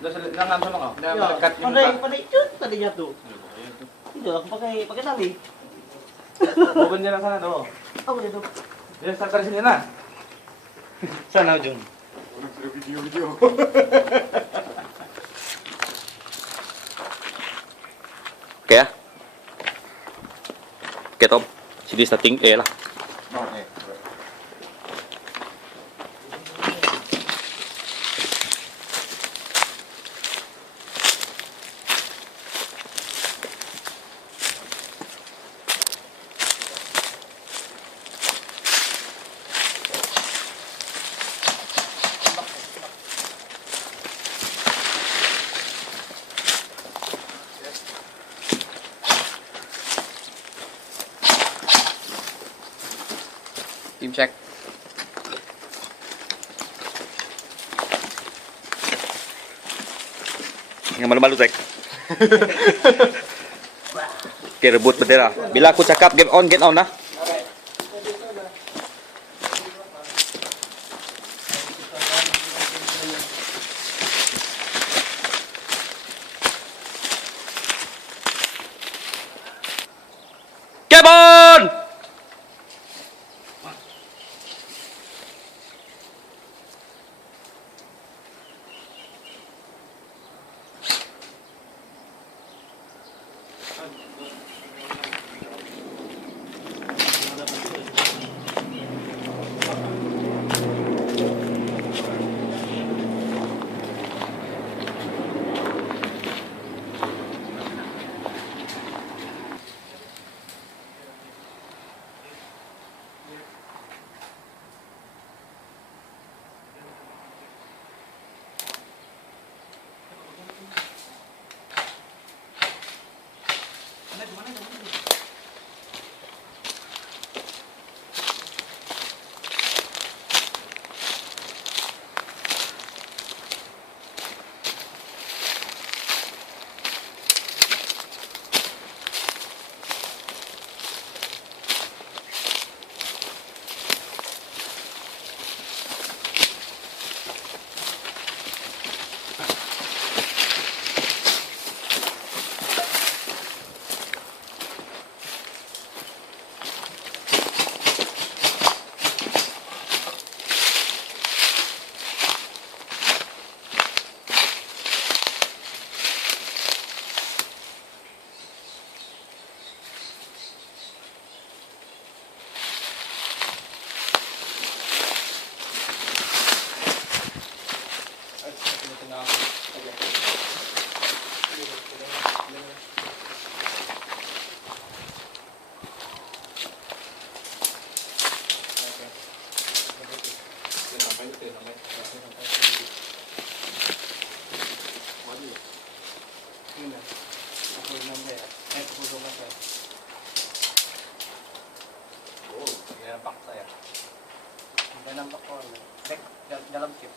Nangan sama kau? Tadi jatuh. Itu aku pakai tali. Bawa bendera sana tuh. Apa dia tuh? Dia start dari sini nah. Sana ujung. Orang sudah video. Oke ya. Oke Tom, sini starting lah. Oke. Tim check. Yang malu-malu cek. Oke, rebut bendera. Bila aku cakap get on nah. Get on! Paksa ya. Dalam toko, dalam chip.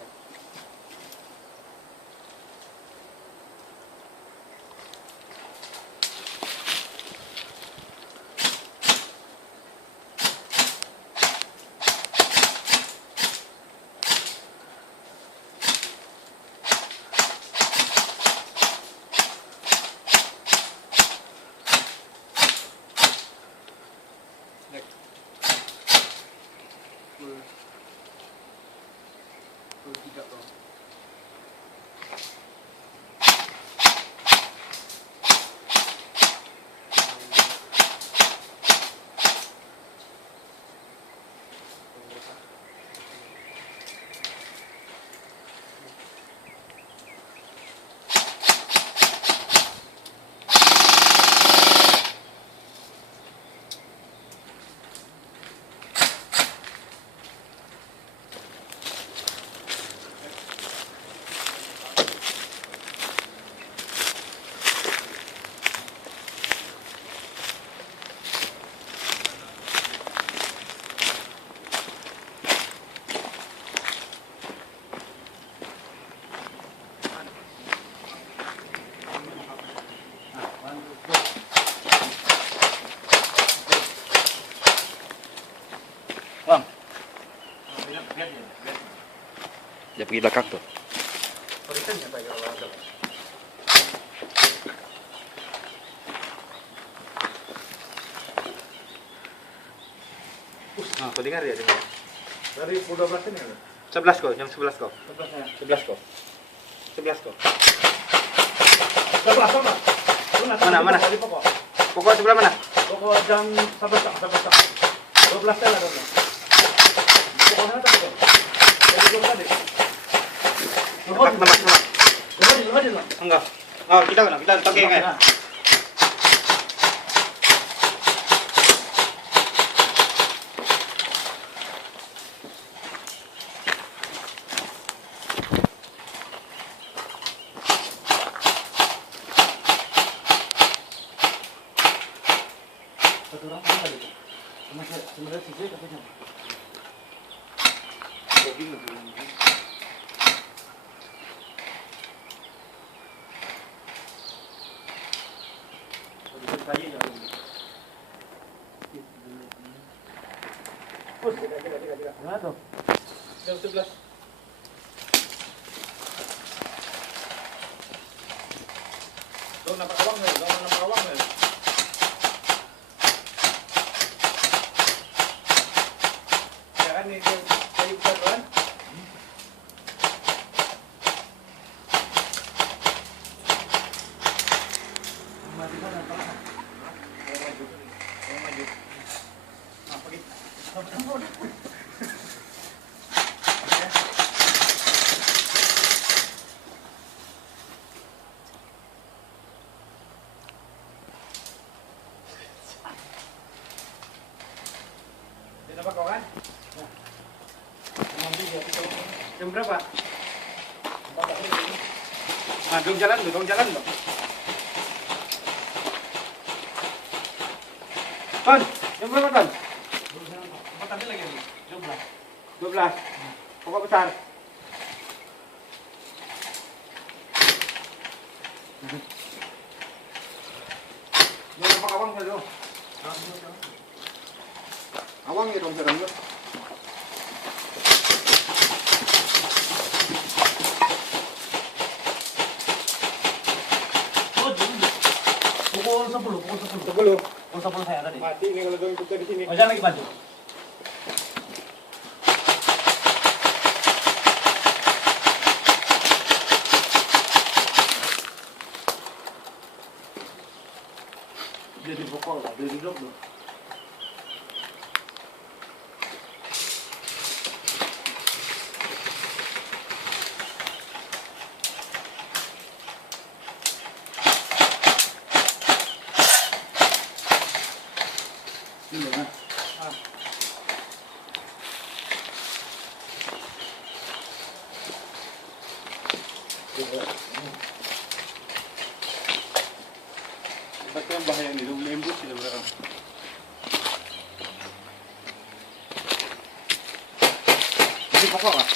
Tidak loh. Dia pergi belakang tuh. Berikannya saya kalau ada. Nah, kau dengar ya dengar. Dari pukul 12 ini ada. 11 kau, jam 11 kau. 11 kau. 11 kau. Sebelah. Mana? Di pokok. Pokok sebelah mana? Pokok jam 11. 12 saya lah dong. Pokok mana tadi? Tadi belum tadi. Nama. Lepas. Enggak. Oh, kita pakai kan. Satu orang apa tadi? Sebenarnya sih katanya. Mana tuh? Jam 11. Dong nampak awang ni, Ya kan ni dia bukan kan? Maju. Ah, pergi. Dia nampak kau kan? Jam berapa? Ah, dong jalan lo. Ton, jam berapa Ton? Tadi lagi 12. 12. Pokok besar. Dia nampak awang dulu. Awang ya dong serang. Pukul 10. Sebelum Pukul 10 saya tadi. mati nih kalau dong kita di sini. Oh, jangan lagi bantu. Dia di pokok lah, dia duduk loh. Ini kan. Tapi yang bahaya ini dong embus di belakang. Masih pokok ah?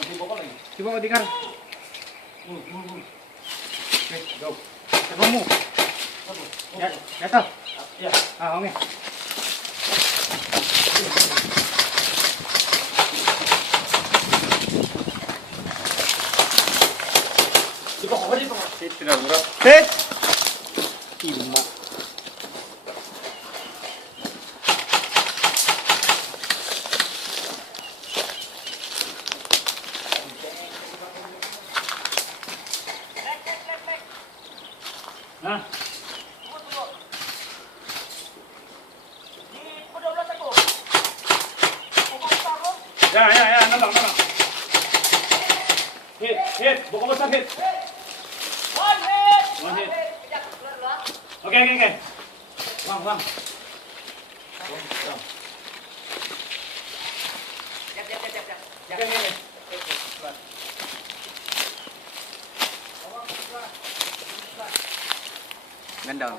Masih pokok lagi. Coba kau dengar. Oke, go. Kamu. Ya, jatuh. Ya. Ah, oke. Di pokok. Tidak berat. Hei. Ilmu. Nah. Ya, nambang. Hit, pokok besar hit. One hit. Oke. Wang. Oke. Gandang.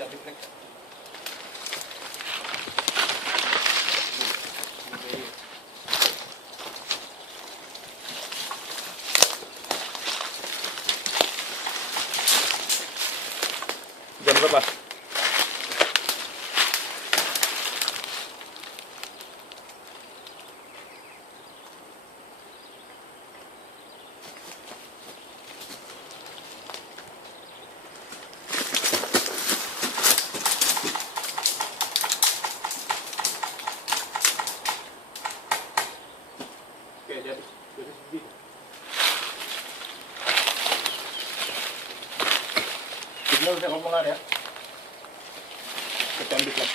Jam berapa? Oke, jadi segini. Signal saya ngomong ya. Kecambit lah.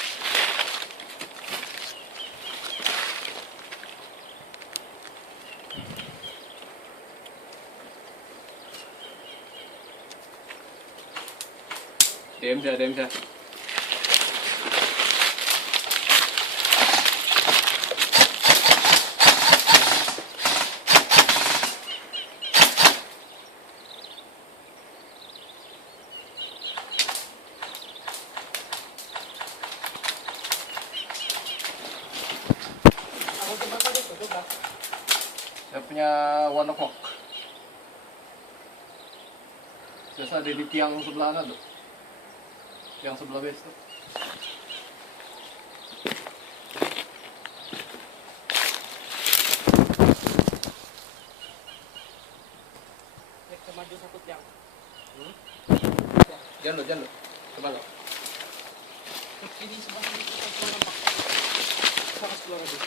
Diam saya. Saya punya one o'clock. Biasa ada di tiang sebelah sana tuh. Tiang sebelah base tuh. Maju satu tiang. Jangan lo. Coba lo. Ini sebelah ini kita keluar nampak. Sangat keluar lagi.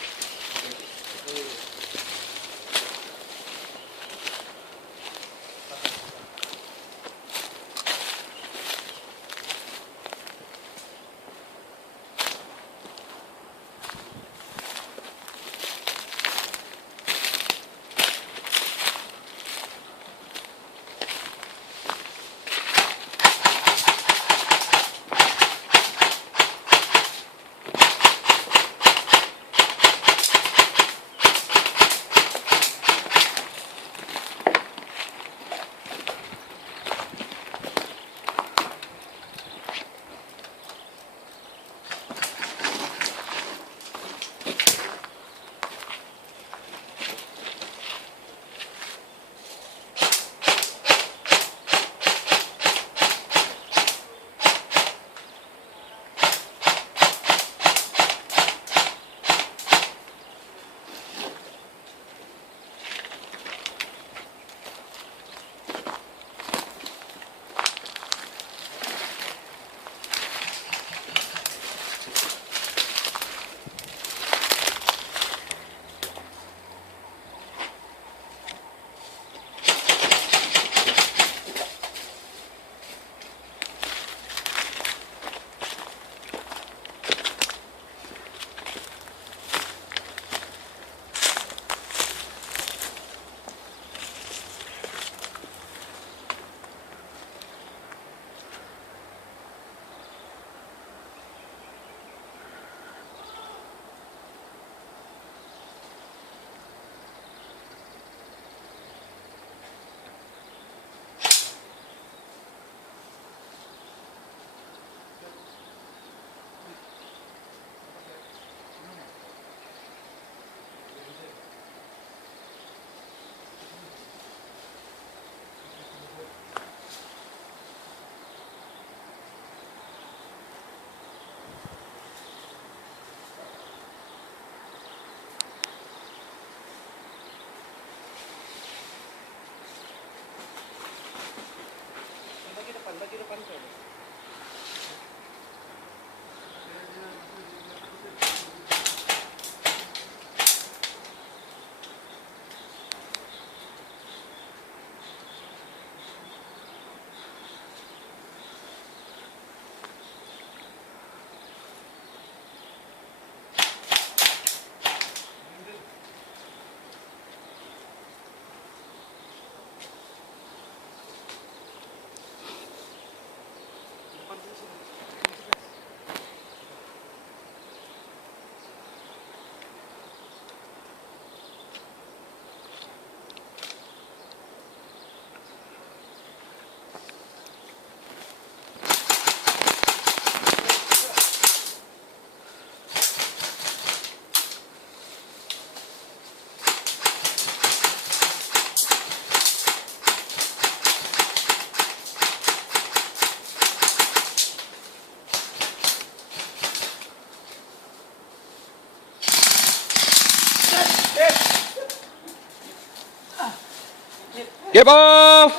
Game off.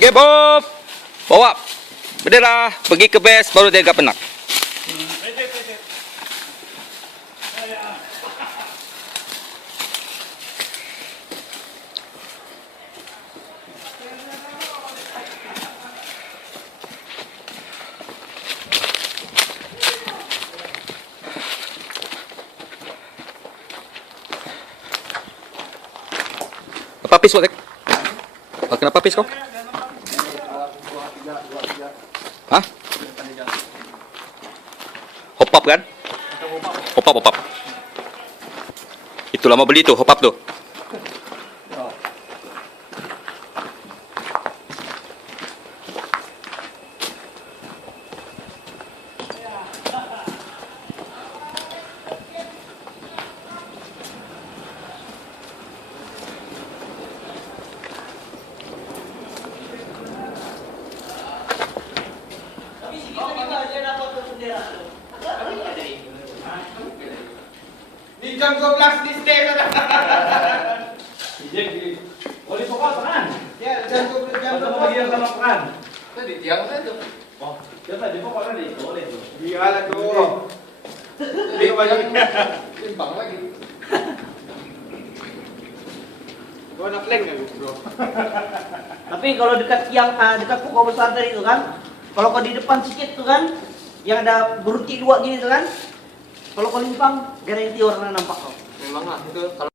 Game off. Bawa bendera, pergi ke base, baru dia agak penat. Apa pis buat? Kenapa pis kau? Hah? Hop up kan? Hop up, hop up. Itu lama beli tu, hop up tu. Ni jam 12 di stay dah. Boleh pokok tangan. Ya, jam 12 jam Atau lagi yang sama peran. Tadi tiang saya tu. Oh, dia tadi pokok tadi. Boleh tu. Iyalah tu. Dia banyak timbang lagi. Kau nak flank kan, bro? Tapi kalau dekat tiang dekat pokok besar tadi tu kan, kalau kau di depan sikit tu kan, yang ada berunti dua gini tu kan, kalau kau limpang, garanti orang nak nampak kau. Memang lah itu kalau